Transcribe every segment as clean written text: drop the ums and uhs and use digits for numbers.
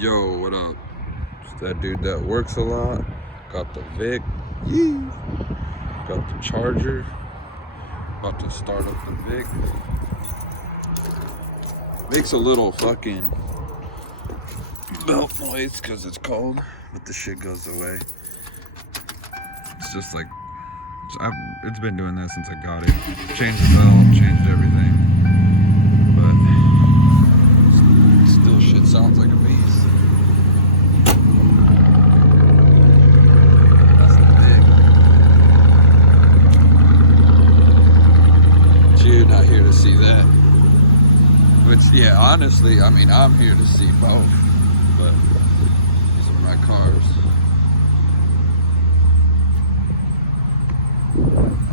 Yo, what up? It's that dude that works a lot. Got the Vic. Yee. Got the charger. About to start up the Vic. Makes a little fucking belt noise because it's cold, but the shit goes away. It's just like, it's been doing that since I got it. Changed the belt, changed everything. But still shit sounds like a beast. That's the Vic. You're not here to see that. Which, yeah, honestly, I mean, I'm here to see both. But these are my cars.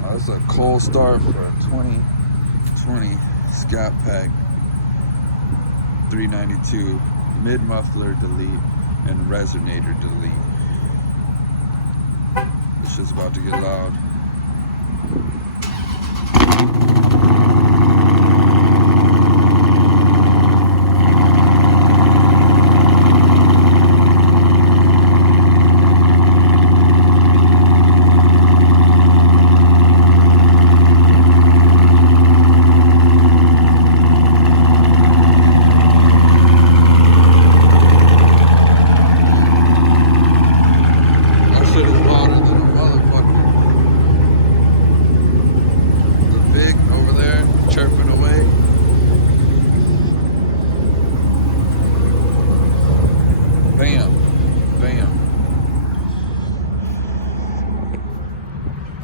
That's a cold start for a 2020 Scat Pack 392 mid muffler delete and resonator delete. It's just about to get loud. Chirping away. Bam, bam.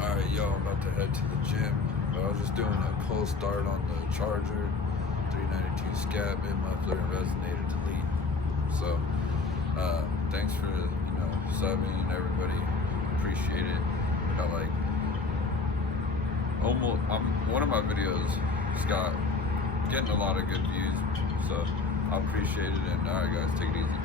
Alright, yo, I'm about to head to the gym. I was just doing a cold start on the charger, 392 Scat, mid muffler and resonator delete. So, thanks for, subbing and everybody. Appreciate it. Got like one of my videos got getting a lot of good views, so I appreciate it. And alright guys, take it easy.